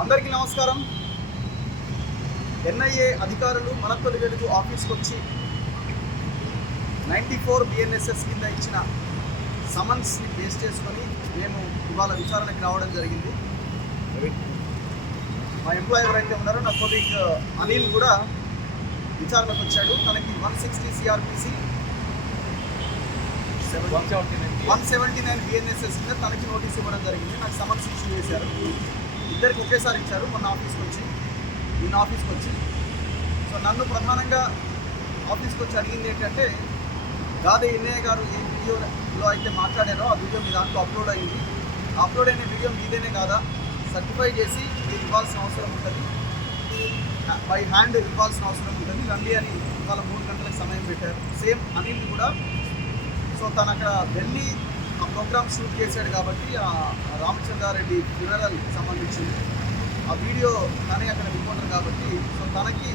అందరికీ నమస్కారం. ఎన్ఐఏ అధికారులు మనతొలి వెలుగు ఆఫీస్కి వచ్చి 94 బిఎన్ఎస్ఎస్ కింద ఇచ్చిన సమన్స్ని బేస్ చేసుకొని మేము ఇవాళ విచారణకి రావడం జరిగింది. మా ఎంప్లాయీ ఎవరైతే ఉన్నారో నా కొలీగ్ అనిల్ కూడా విచారణకు వచ్చాడు. తనకి 160 సిఆర్పిసి 179 బిఎన్ఎస్ఎస్ కింద తనకి నోటీస్ ఇవ్వడం జరిగింది. నాకు సమన్స్ ఇష్యూ చేశారు. ఇద్దరికి ఒకేసారి ఇచ్చారు. మొన్న ఈయన ఆఫీస్కి వచ్చి సో నన్ను ఆఫీస్కి వచ్చి అడిగింది ఏంటంటే, గాదే ఎన్ఐఏ గారు ఏ వీడియోలో అయితే మాట్లాడారో ఆ వీడియో మీ దాంట్లో అప్లోడ్ అయింది. అప్లోడ్ అయిన వీడియో మీదేనే కాదా, సర్టిఫై చేసి మీరు ఇవ్వాల్సిన అవసరం ఉంటుంది, బై హ్యాండ్ ఇవ్వాల్సిన అవసరం ఉంటుంది, రండి అని ఇవాళ 3 గంటలకు సమయం పెట్టారు. సేమ్ అనిల్ కూడా సో తను అక్కడ వెళ్ళి ఆ ప్రోగ్రామ్ షూట్ చేశాడు కాబట్టి ఆ రామచంద్రారెడ్డి ఫ్యూనరల్ సంబంధించింది ఆ వీడియో తనే అక్కడ రిపోర్టర్ కాబట్టి సో తనకి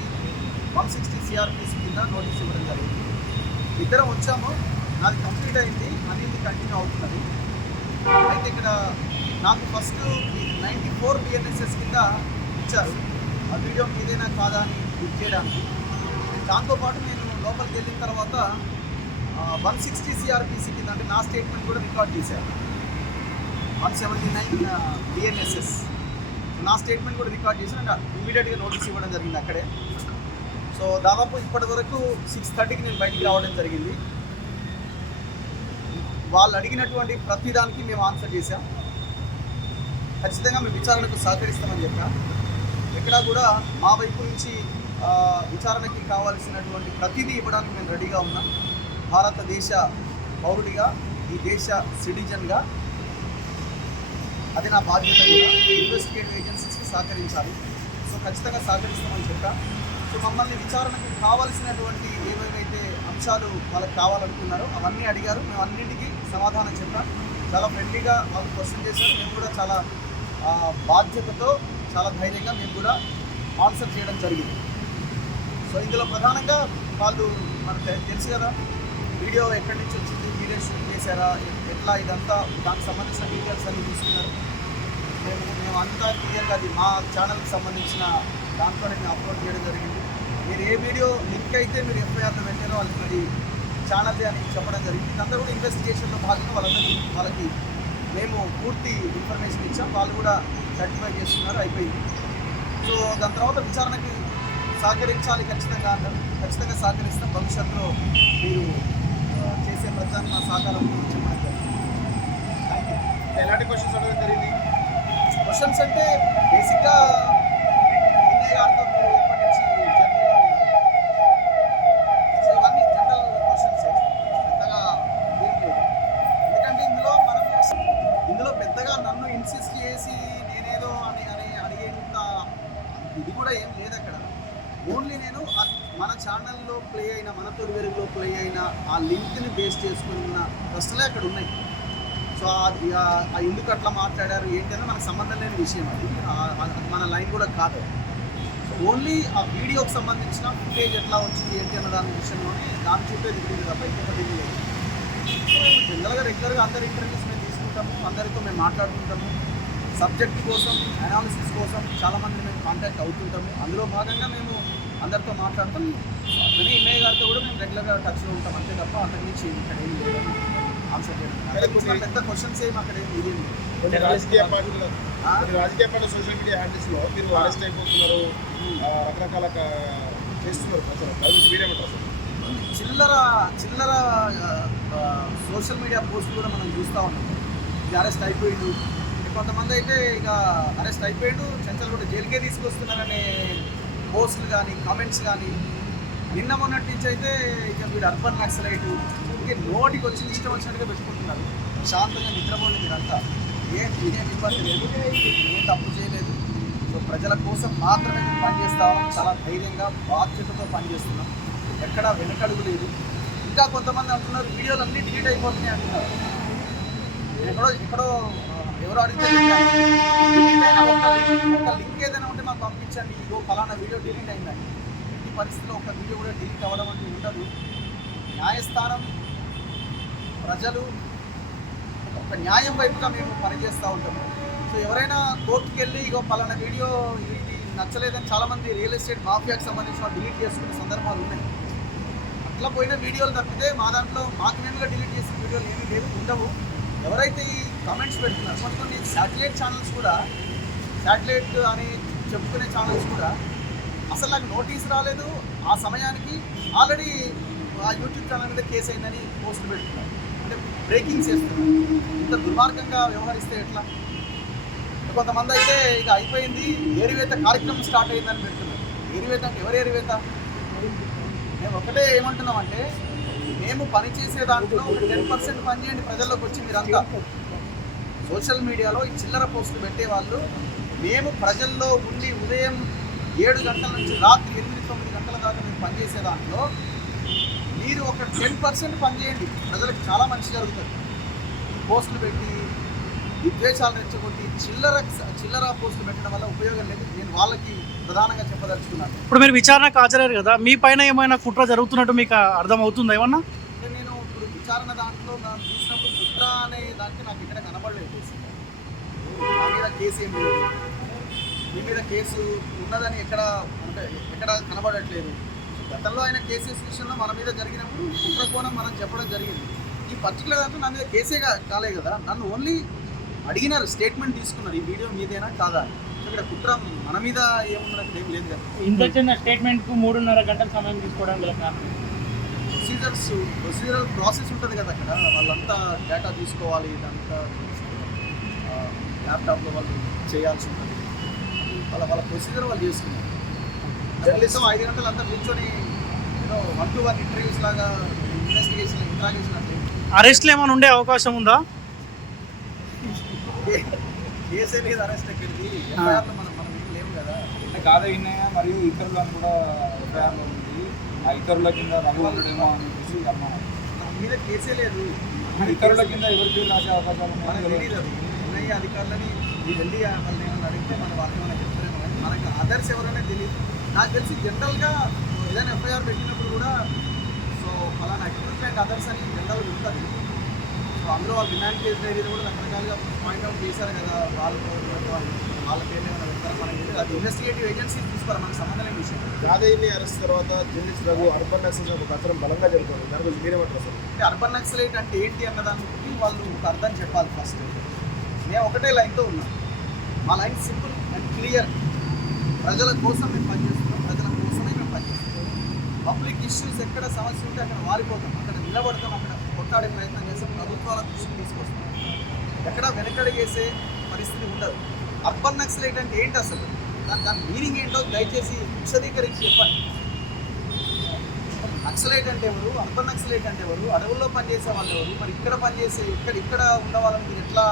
160 సిఆర్పిసి కింద నోటీస్ ఇవ్వడం జరిగింది. ఇద్దరం వచ్చాము. నాది కంప్లీట్ అయింది, అనేది కంటిన్యూ అవుతున్నది. అయితే ఇక్కడ నాకు ఫస్ట్ 94 బిఎన్ఎస్ఎస్ కింద ఇచ్చారు. ఆ వీడియో ఏదైనా కాదా అని బుక్ చేయడానికి. దాంతోపాటు నేను లోపలికి వెళ్ళిన తర్వాత 160 సిఆర్పిసి కింద అంటే నా స్టేట్మెంట్ కూడా రికార్డ్ చేశారు. 179 బిఎన్ఎస్ఎస్ నా స్టేట్మెంట్ కూడా రికార్డ్ చేసి అంటే ఇమీడియట్గా నోటీస్ ఇవ్వడం జరిగింది అక్కడే. సో దాదాపు ఇప్పటి వరకు 6:30కి నేను బయటికి రావడం జరిగింది. వాళ్ళు అడిగినటువంటి ప్రతి దానికి మేము ఆన్సర్ చేశాం. ఖచ్చితంగా మేము విచారణకు సహకరిస్తామని చెప్పాం. ఎక్కడా కూడా మా వైపు నుంచి విచారణకి కావాల్సినటువంటి ప్రతిదీ ఇవ్వడానికి మేము రెడీగా ఉన్నాం. భారతదేశ పౌరుడిగా, ఈ దేశ సిటిజన్గా అది నా బాధ్యత. కూడా ఇన్వెస్టిగేటివ్ ఏజెన్సీస్కి సహకరించాలి. సో ఖచ్చితంగా సహకరిస్తామని చెప్పా. సో మమ్మల్ని విచారణకు కావాల్సినటువంటి ఏవేవైతే అంశాలు వాళ్ళకి కావాలనుకున్నారో అవన్నీ అడిగారు. మేము అన్నింటికి సమాధానం చెప్పాం. చాలా ఫ్రెండ్లీగా వాళ్ళు క్వశ్చన్ చేశారు. మేము కూడా చాలా బాధ్యతతో చాలా ధైర్యంగా మేము కూడా ఆన్సర్ చేయడం జరిగింది. సో ఇందులో ప్రధానంగా వాళ్ళు మనకు తెలుసు కదా, వీడియో ఎక్కడి నుంచి వచ్చింది, వీడియో షూట్ చేశారా, ఎట్లా, ఇదంతా దానికి సంబంధించిన డీటెయిల్స్ అన్నీ తీసుకున్నారు. మేము అంతా క్లియర్గా అది మా ఛానల్కి సంబంధించిన దాంట్లోనే మేము అప్లోడ్ చేయడం జరిగింది. మీరు ఏ వీడియో లింక్ అయితే మీరు ఎఫ్ఐఆర్లో పెట్టారో వాళ్ళకి అది ఛానల్ది అని చెప్పడం జరిగింది. ఇదంతా కూడా ఇన్వెస్టిగేషన్లో భాగంగా వాళ్ళకి మేము పూర్తి ఇన్ఫర్మేషన్ ఇచ్చాం. వాళ్ళు కూడా సర్టిఫై చేస్తున్నారు, అయిపోయింది. సో దాని తర్వాత విచారణకి సహకరించాలి ఖచ్చితంగా అన్నారు. ఖచ్చితంగా సహకరిస్తాం. భవిష్యత్తులో మీరు చేసే ప్రచారం మా సహకారం చెప్పడం జరిగింది. ఎలాంటి క్వశ్చన్స్ అడగడం జరిగింది? క్వశ్చన్స్ అంటే బేసిక్గా ఎన్ఐఏ గారితో మీరు ఎప్పటి నుంచి జర్నీలో ఉన్నారు, సో ఇవన్నీ జనరల్ క్వశ్చన్సే, పెద్దగా ఏం లేదు. ఎందుకంటే ఇందులో పెద్దగా నన్ను ఇన్సిస్ట్ చేసి నేనేదో అని అడిగేంత ఇది కూడా ఏం లేదు అక్కడ. ఓన్లీ నేను మన ఛానల్లో ప్లే అయిన, మన తొలి వెలుగులో ప్లే అయిన ఆ లింక్ని బేస్ చేసుకుని ఉన్న ప్రశ్నలే అక్కడ ఉన్నాయి. సో ఎందుకు అట్లా మాట్లాడారు ఏంటి అని మనకు సంబంధం లేని విషయం. అది మన లైన్ కూడా కాదు. ఓన్లీ ఆ వీడియోకి సంబంధించిన ఫుటేజ్ ఎట్లా వచ్చింది ఏంటి అన్న దాని విషయంలోనే దాని చుట్టూ దిగింది తప్ప ఇంకొకటి లేదు. సో మేము జనరల్గా రెగ్యులర్గా అందరి ఇంటర్వ్యూస్ మేము తీసుకుంటాము, అందరితో మేము మాట్లాడుకుంటాము. సబ్జెక్ట్ కోసం, అనాలిసిస్ కోసం చాలామంది మేము కాంటాక్ట్ అవుతుంటాము. అందులో భాగంగా మేము అందరితో మాట్లాడతాం. అట్లనే ఎన్ఐఏ గారితో కూడా మేము రెగ్యులర్గా టచ్లో ఉంటాం. అంతే తప్ప అంతకు మించి ఇక్కడ ఏం లేదని ఆన్సర్ చేయడం. పెద్ద క్వశ్చన్స్ ఏమి అక్కడ ఏం ఇది రాజకీయ పార్టీ సోషల్ మీడియా హ్యాండిల్స్లో మీరు అరెస్ట్ అయిపోతున్నారు, రకరకాల చేస్తున్నారు ప్రజలు. చిల్లర సోషల్ మీడియా పోస్టులు కూడా మనం చూస్తూ ఉన్నాం. ఇది అరెస్ట్ అయిపోయిండు, కొంతమంది అయితే ఇక అరెస్ట్ అయిపోయాడు, చెంచల్ కూడా జైలుకే తీసుకొస్తున్నారనే పోస్టులు కానీ కామెంట్స్ కానీ నిన్న మొన్నటి నుంచి అయితే ఇక వీడు అర్బన్ నక్సలైటు ఇంకే నోటికి వచ్చి ఇష్టం వచ్చినట్టుగా పెట్టుకుంటున్నారు. శాంతంగా నిద్రపోలేదు. మీరంతా ఇదేం ఇబ్బంది లేదు, ఏం తప్పు చేయలేదు. సో ప్రజల కోసం మాత్రమే మేము పనిచేస్తాం. చాలా ధైర్యంగా బాధ్యతతో పనిచేస్తున్నాం. ఎక్కడా వెనకడుగు లేదు. ఇంకా కొంతమంది అంటున్నారు వీడియోలు అన్నీ డిలీట్ అయిపోతున్నాయి అంటున్నారు. ఎక్కడో ఎవరు అడిగితే ఒక లింక్ ఏదైనా ఉంటే మాకు పంపించండి, ఇదో ఫలానా వీడియో డిలీట్ అయిందండి. ఎట్టి పరిస్థితిలో ఒక వీడియో కూడా డిలీట్ అవ్వడం అంటూ ఉండదు. న్యాయస్థానం, ప్రజలు ఒక న్యాయం వైపుగా మేము పనిచేస్తూ ఉంటాము. సో ఎవరైనా కోర్టుకి వెళ్ళి ఇగో పలానా వీడియో ఇది నచ్చలేదని చాలామంది రియల్ ఎస్టేట్ మాఫియాకి సంబంధించిన డిలీట్ చేసుకునే సందర్భాలు ఉన్నాయి. అట్లా పోయిన వీడియోలు తప్పితే మా దాంట్లో మాకు మేముగా డిలీట్ చేసిన వీడియోలు ఏమీ లేవు, ఉండవు. ఎవరైతే ఈ కామెంట్స్ పెడుతున్నారు కొన్ని శాటిలైట్ ఛానల్స్ కూడా, శాటిలైట్ అని చెప్పుకునే ఛానల్స్ కూడా అసలు నాకు నోటీస్ రాలేదు, ఆ సమయానికి ఆల్రెడీ ఆ యూట్యూబ్ ఛానల్ మీద కేసు అయిందని పోస్టులు పెడుతున్నారు. అంటే బ్రేకింగ్ చేస్తున్నారు. ఇంత దుర్మార్గంగా వ్యవహరిస్తే ఎట్లా? కొంతమంది అయితే ఇక అయిపోయింది, ఏరివేత కార్యక్రమం స్టార్ట్ అయిందని పెడుతున్నారు. ఏరివేత అంటే ఎవరు ఏరివేత? మేము ఒకటే ఏమంటున్నామంటే, మేము పనిచేసే దాంట్లో 10% పనిచేయండి ప్రజల్లోకి వచ్చి. మీరంతా సోషల్ మీడియాలో ఈ చిల్లర పోస్టులు పెట్టేవాళ్ళు, మేము ప్రజల్లో ఉండి ఉదయం 7 గంటల నుంచి రాత్రి 8-9 గంటల దాకా మేము పనిచేసే దాంట్లో మీరు ఒక 10% పనిచేయండి, ప్రజలకు చాలా మంచి జరుగుతుంది. ఈ పోస్టులు పెట్టి విద్వేషాలు రెచ్చగొట్టి చిల్లర పోస్టులు పెట్టడం వల్ల ఉపయోగం లేదు. నేను వాళ్ళకి ప్రధానంగా చెప్పదలుచుకున్నాను. ఇప్పుడు మీరు విచారణకు హాజరయ్యారు కదా, మీ పైన ఏమైనా కుట్ర జరుగుతున్నట్టు మీకు అర్థమవుతుందా ఏమన్నా? అంటే నేను ఇప్పుడు విచారణ దాంట్లో ನಾನು చూసినప్పుడు కుట్ర అనే దానికి నాకు ఇక్కడ కనబడలేదు. నా మీద కేసు ఏం లేదు, మీ మీద కేసు ఉన్నదని ఎక్కడ కనబడట్లేదు. గతంలో ఆయన కేసెస్ విషయంలో మన మీద జరిగినప్పుడు కుట్ర కోణం మనం చెప్పడం జరిగింది. ఈ పర్టికులర్ దాంట్లో నా మీద కేసే కాలే కదా, నన్ను ఓన్లీ అడిగినారు, స్టేట్మెంట్ తీసుకున్నారు, ఈ వీడియో మీదేనా కాదా అని. ఇక్కడ కుట్ర మన మీద ఏమున్నది ఏం లేదు కదా. ఇంత చిన్న స్టేట్మెంట్కు 3.5 గంటల సమయం తీసుకోవడం గల కారణం ప్రొసీజరల్ ప్రాసెస్ ఉంటుంది కదా అక్కడ. వాళ్ళంతా డేటా తీసుకోవాలి, ఇదంతా ల్యాప్టాప్లో వాళ్ళు చేయాల్సి ఉంటుంది. వాళ్ళ ప్రొసీజర్ వాళ్ళు చేసుకున్నారు. జర్నలిజం 5 గంటలు అంతా కూర్చొని ఏదో 1-to-1 ఇంటర్వ్యూస్ లాగా ఇంట్రాగేషన్ అంటే అరెస్ట్లు ఏమైనా ఉండే అవకాశం ఉందా? కేసే లేదు, అరెస్ట్ ఎక్కడికి? ఎఫ్ఐఆర్లో మనం ఏం లేవు కదా. అంటే కాదే విన్నాయా, మరియు ఇతరులను కూడా ఎఫ్ఐఆర్లో ఉంది, ఆ ఇతరుల కింద రఘు ఉండడేమో అని చెప్పేసి అనుమానం. మన మీద కేసే లేదు, ఇతరుల కింద ఎవరి పేరు రాసే అవకాశాలు మనకు ఉన్నాయి? తెలియదు. అది ఎన్ఐఏ అధికారులని మీరు వెళ్ళి వాళ్ళని ఏమైనా అడిగితే మన వాళ్ళని ఏమైనా చెప్తారేమో, కానీ మనకు అదర్స్ ఎవరైనా తెలియదు. నాకు తెలిసి జనరల్గా ఏదైనా ఎఫ్ఐఆర్ పెట్టినప్పుడు కూడా సో ఫలానా అక్యూజ్ అండ్ అదర్స్ అని జనరల్గా ఉంటుంది. సో అందులో వాళ్ళు డిమాండ్ చేసిన ఏరియా కూడా రకరకాలుగా పాయింట్అవుట్ చేశారు కదా, వాళ్ళ పేర్లు ఏమైనా పెడతారు మనకి తెలియదు. అది ఇన్వెస్టిగేటివ్ ఏజెన్సీ తీసుకోవాలి, మనకు సంబంధం లేని విషయం. యాదయ్యని అరెస్ట్ తర్వాత జర్నలిస్ట్ రఘు అర్బన్ నక్సల్ ఒక ప్రచారం బలంగా జరుగుతుంది. దాని గురించి మీరేమంటారు సార్? అంటే అర్బన్ నక్సలైట్ అంటే ఏంటి అన్న దానికి వాళ్ళు ఒక అర్థం చెప్పాలి ఫస్ట్. మేము ఒకటే లైన్తో ఉన్నాం, మా లైన్ సింపుల్ అండ్ క్లియర్. ప్రజల కోసం మేము పనిచేస్తున్నాం, ప్రజల కోసమే మేము పనిచేస్తున్నాం. పబ్లిక్ ఇష్యూస్ ఎక్కడ సమస్య ఉంటే అక్కడ వారిపోతాం, అక్కడ నిలబడతాం, అక్కడ కొట్టాడే ప్రయత్నం చేస్తాం, ప్రభుత్వాల దృష్టికి తీసుకొస్తాం. ఎక్కడ వెనకడిగేసే పరిస్థితి ఉండదు. అర్బన్ నక్సలైట్ అంటే ఏంటి అసలు, దాని మీనింగ్ ఏంటో దయచేసి విశదీకరించి చెప్పండి. నక్సలైట్ అంటే ఎవరు, అర్బన్ నక్సలైట్ అంటే ఎవరు, అడవుల్లో పనిచేసే వాళ్ళు ఎవరు, మరి ఇక్కడ పనిచేసే ఇక్కడ ఉన్న వాళ్ళని మీరు ఎట్లా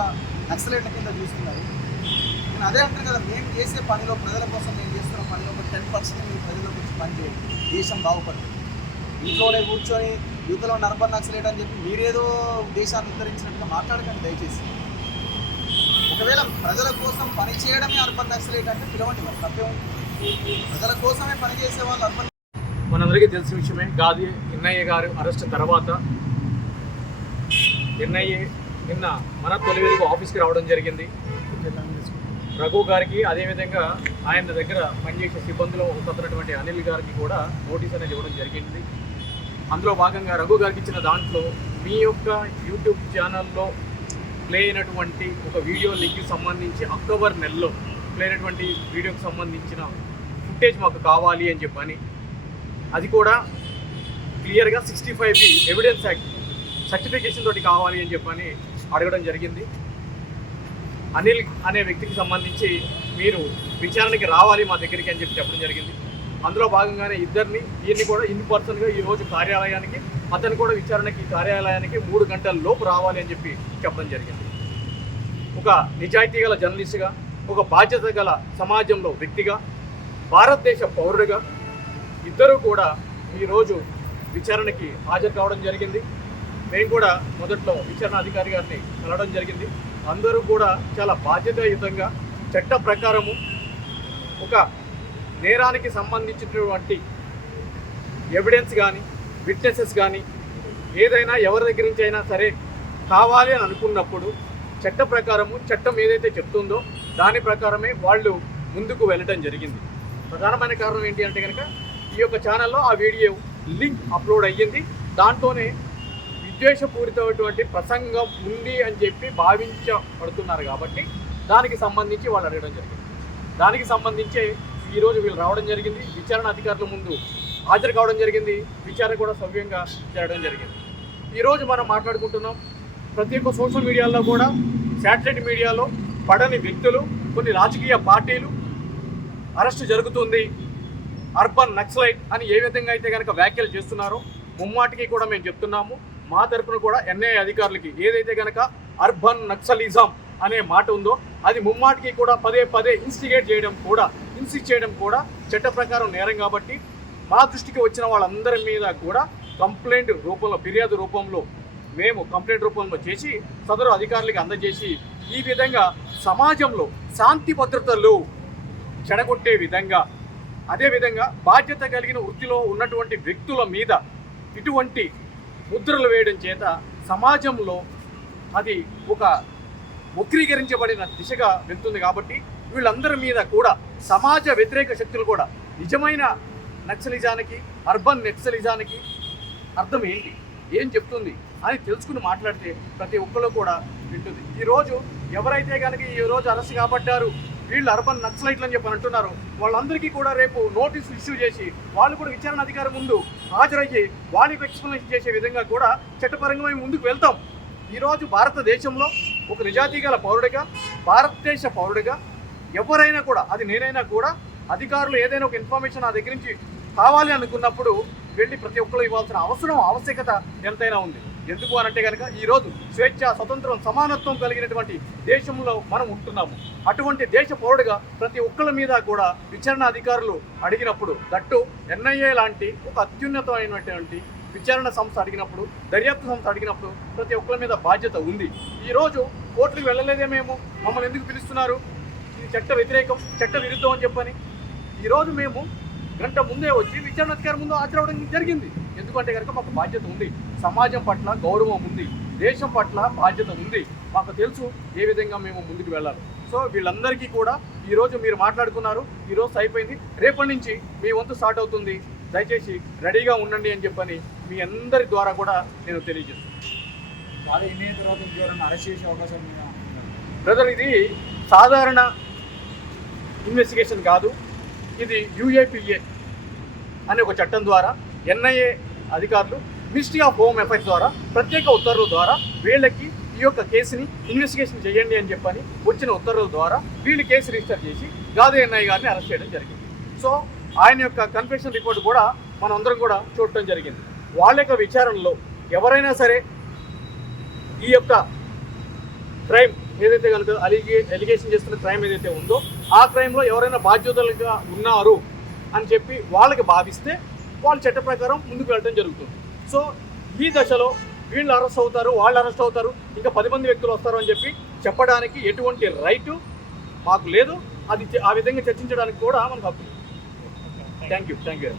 నక్సలైట్ల కింద చూస్తున్నారు? నేను అదే అంటాను కదా, మేము చేసే పనిలో ప్రజల కోసం మేము చేస్తున్న పనిలో ఒక 10% మీరు ప్రజలకు వచ్చి పనిచేయండి, దేశం బాగుపడుతుంది. ఇంట్లోనే కూర్చొని యూత్లో ఉన్న అర్బన్ నక్సలైట్ అని చెప్పి మీరేదో దేశాన్ని ఉద్ధరించినట్టుగా మాట్లాడకండి దయచేసి. ఒకవేళ ప్రజల కోసం పని చేయడమే అర్బన్ నక్సలైట్ అంటే పిలవండి, మరి తప్పే ఉంది. ప్రజల కోసమే పనిచేసే వాళ్ళు అర్బన్. మనందరికీ తెలిసిన విషయమే, గాది ఎన్ఐఏ గారు అరెస్ట్ తర్వాత ఎన్ఐఏ నిన్న మన తొలివేదిక ఆఫీస్కి రావడం జరిగింది. రఘు గారికి, అదేవిధంగా ఆయన దగ్గర పనిచేసే సిబ్బందిలో ఒకటువంటి అనిల్ గారికి కూడా నోటీస్ అనేది ఇవ్వడం జరిగింది. అందులో భాగంగా రఘు గారికి ఇచ్చిన దాంట్లో మీ యొక్క యూట్యూబ్ ఛానల్లో ప్లే అయినటువంటి ఒక వీడియో లింక్కి సంబంధించి అక్టోబర్ నెలలో ప్లే అయినటువంటి వీడియోకి సంబంధించిన ఫుటేజ్ మాకు కావాలి అని చెప్పని, అది కూడా క్లియర్గా 65B ఎవిడెన్స్ యాక్ట్ సర్టిఫికేషన్ తోటి కావాలి అని చెప్పని అడగడం జరిగింది. అనిల్ అనే వ్యక్తికి సంబంధించి మీరు విచారణకి రావాలి మా దగ్గరికి అని చెప్పడం జరిగింది. అందులో భాగంగానే ఈయన్ని కూడా ఇన్ పర్సన్గా ఈరోజు కార్యాలయానికి, అతను కూడా విచారణకి కార్యాలయానికి 3 గంటల లోపు రావాలి అని చెప్పడం జరిగింది. ఒక నిజాయితీ గల జర్నలిస్ట్గా, ఒక బాధ్యత గల సమాజంలో వ్యక్తిగా, భారతదేశ పౌరుడిగా ఇద్దరూ కూడా ఈరోజు విచారణకి హాజరు కావడం జరిగింది. మేము కూడా మొదట్లో విచారణ అధికారి గారిని కలవడం జరిగింది. అందరూ కూడా చాలా బాధ్యతాయుతంగా చట్ట ప్రకారము ఒక నేరానికి సంబంధించినటువంటి ఎవిడెన్స్ కానీ, విట్నెసెస్ కానీ ఏదైనా ఎవరి దగ్గర నుంచి అయినా సరే కావాలి అని అనుకున్నప్పుడు చట్ట ప్రకారము చట్టం ఏదైతే చెప్తుందో దాని ప్రకారమే వాళ్ళు ముందుకు వెళ్ళటం జరిగింది. ప్రధానమైన కారణం ఏంటి అంటే కనుక ఈ యొక్క ఛానల్లో ఆ వీడియో లింక్ అప్లోడ్ అయ్యింది. దాంట్లోనే విద్వేషపూరితమైనటువంటి ప్రసంగం ఉంది అని చెప్పి భావించబడుతున్నారు కాబట్టి దానికి సంబంధించి వాళ్ళు అడగడం జరిగింది. దానికి సంబంధించి ఈరోజు వీళ్ళు రావడం జరిగింది. విచారణ అధికారుల ముందు హాజరు కావడం జరిగింది. విచారణ కూడా సవ్యంగా జరగడం జరిగింది. ఈరోజు మనం మాట్లాడుకుంటున్నాం ప్రతి ఒక్క సోషల్ మీడియాలో కూడా శాటిలైట్ మీడియాలో పడని వ్యక్తులు, కొన్ని రాజకీయ పార్టీలు అరెస్ట్ జరుగుతుంది, అర్బన్ నక్సలైట్ అని ఏ విధంగా అయితే కనుక వ్యాఖ్యలు చేస్తున్నారో ముమ్మాటికి కూడా మేము చెప్తున్నాము. మా తరపున కూడా ఎన్ఐఏ అధికారులకి ఏదైతే కనుక అర్బన్ నక్సలిజం అనే మాట ఉందో అది ముమ్మాటికి కూడా పదే పదే ఇన్స్టిగేట్ చేయడం కూడా ఇన్సిస్ట్ చేయడం కూడా చట్ట ప్రకారం నేరం కాబట్టి మా దృష్టికి వచ్చిన వాళ్ళందరి మీద కూడా కంప్లైంట్ రూపంలో, ఫిర్యాదు రూపంలో మేము కంప్లైంట్ రూపంలో చేసి సదరు అధికారులకి అందజేసి ఈ విధంగా సమాజంలో శాంతి భద్రతలు చెడగొట్టే విధంగా, అదేవిధంగా బాధ్యత కలిగిన వృత్తిలో ఉన్నటువంటి వ్యక్తుల మీద ఇటువంటి ముద్రలు వేయడం చేత సమాజంలో అది ఒక వక్రీకరించబడిన దిశగా వెళ్తుంది. కాబట్టి వీళ్ళందరి మీద కూడా సమాజ వ్యతిరేక శక్తులు కూడా నిజమైన నక్సలిజానికి, అర్బన్ నక్సలిజానికి అర్థం ఏంటి, ఏం చెప్తుంది అని తెలుసుకుని మాట్లాడితే ప్రతి ఒక్కరు కూడా వింటుంది. ఈరోజు ఎవరైతే కనుక ఈరోజు అరెస్ట్ కాబడ్డారు వీళ్ళు అర్బన్ నక్సలైట్లు అని చెప్పి అంటున్నారు, వాళ్ళందరికీ కూడా రేపు నోటీసులు ఇష్యూ చేసి వాళ్ళు కూడా విచారణ అధికారి ముందు హాజరయ్యి వాళ్ళకి ఎక్స్ప్లెనేషన్ చేసే విధంగా కూడా చట్టపరంగా మేము ముందుకు వెళ్తాం. ఈరోజు భారతదేశంలో ఒక నిజాయితీ గల పౌరుడిగా, భారతదేశ పౌరుడిగా ఎవరైనా కూడా, అది నేనైనా కూడా, అధికారులు ఏదైనా ఒక ఇన్ఫర్మేషన్ నా దగ్గర నుంచి కావాలి అనుకున్నప్పుడు వెళ్ళి ప్రతి ఒక్కరు ఇవ్వాల్సిన ఆవశ్యకత ఎంతైనా ఉంది. ఎందుకు అనంటే కనుక ఈరోజు స్వేచ్ఛ, స్వతంత్రం, సమానత్వం కలిగినటువంటి దేశంలో మనం ఉంటున్నాము. అటువంటి దేశ పౌరుడిగా ప్రతి ఒక్కరి మీద కూడా విచారణ అధికారులు అడిగినప్పుడు, దట్టు ఎన్ఐఏ లాంటి ఒక అత్యున్నతమైనటువంటి విచారణ సంస్థ అడిగినప్పుడు, దర్యాప్తు సంస్థ అడిగినప్పుడు ప్రతి ఒక్కరి మీద బాధ్యత ఉంది. ఈరోజు కోర్టులకు వెళ్ళలేదే మేము, మమ్మల్ని ఎందుకు పిలుస్తున్నారు, ఇది చట్ట వ్యతిరేకం, చట్ట విరుద్ధం అని చెప్పని ఈరోజు మేము గంట ముందే వచ్చి విచారణ అధికారి ముందు హాజరవడం జరిగింది. ఎందుకంటే కనుక మాకు బాధ్యత ఉంది, సమాజం పట్ల గౌరవం ఉంది, దేశం పట్ల బాధ్యత ఉంది, మాకు తెలుసు ఏ విధంగా మేము ముందుకు వెళ్ళాలి. సో వీళ్ళందరికీ కూడా ఈరోజు మీరు మాట్లాడుకున్నారు, ఈరోజు అయిపోయింది, రేపటి నుంచి మీ వంతు స్టార్ట్ అవుతుంది, దయచేసి రెడీగా ఉండండి అని చెప్పని మీ అందరి ద్వారా కూడా నేను తెలియజేస్తున్నాను. వాళ్ళు ఎన్ని తర్వాత ఇంకెవరైనా అరెస్ట్ చేసే అవకాశం ఉందా? బ్రదర్, ఇది సాధారణ ఇన్వెస్టిగేషన్ కాదు, ఇది UAPA అనే ఒక చట్టం ద్వారా ఎన్ఐఏ అధికారులు మినిస్ట్రీ ఆఫ్ హోమ్ అఫైర్స్ ద్వారా ప్రత్యేక ఉత్తర్వుల ద్వారా వీళ్ళకి ఈ యొక్క కేసుని ఇన్వెస్టిగేషన్ చేయండి అని చెప్పని వచ్చిన ఉత్తర్వుల ద్వారా వీళ్ళు కేసు రిజిస్టర్ చేసి గాదే ఎన్ఐ గారిని అరెస్ట్ చేయడం జరిగింది. సో ఆయన యొక్క కన్ఫెషన్ రిపోర్ట్ కూడా మనం అందరం కూడా చూడటం జరిగింది. వాళ్ళ యొక్క విచారణలో ఎవరైనా సరే ఈ యొక్క క్రైమ్ ఏదైతే కనుక ఎలిగేషన్ చేస్తున్న క్రైమ్ ఏదైతే ఉందో ఆ క్రైమ్లో ఎవరైనా బాధ్యతలుగా ఉన్నారు అని చెప్పి వాళ్ళకి భావిస్తే వాళ్ళు చట్ట ప్రకారం ముందుకు వెళ్ళడం జరుగుతుంది. సో ఈ దశలో వీళ్ళు అరెస్ట్ అవుతారు, వాళ్ళు అరెస్ట్ అవుతారు, ఇంకా 10 మంది వ్యక్తులు వస్తారు అని చెప్పి చెప్పడానికి ఎటువంటి రైటు మాకు లేదు. అది ఆ విధంగా చర్చించడానికి కూడా మనకు హక్కు. Thank you.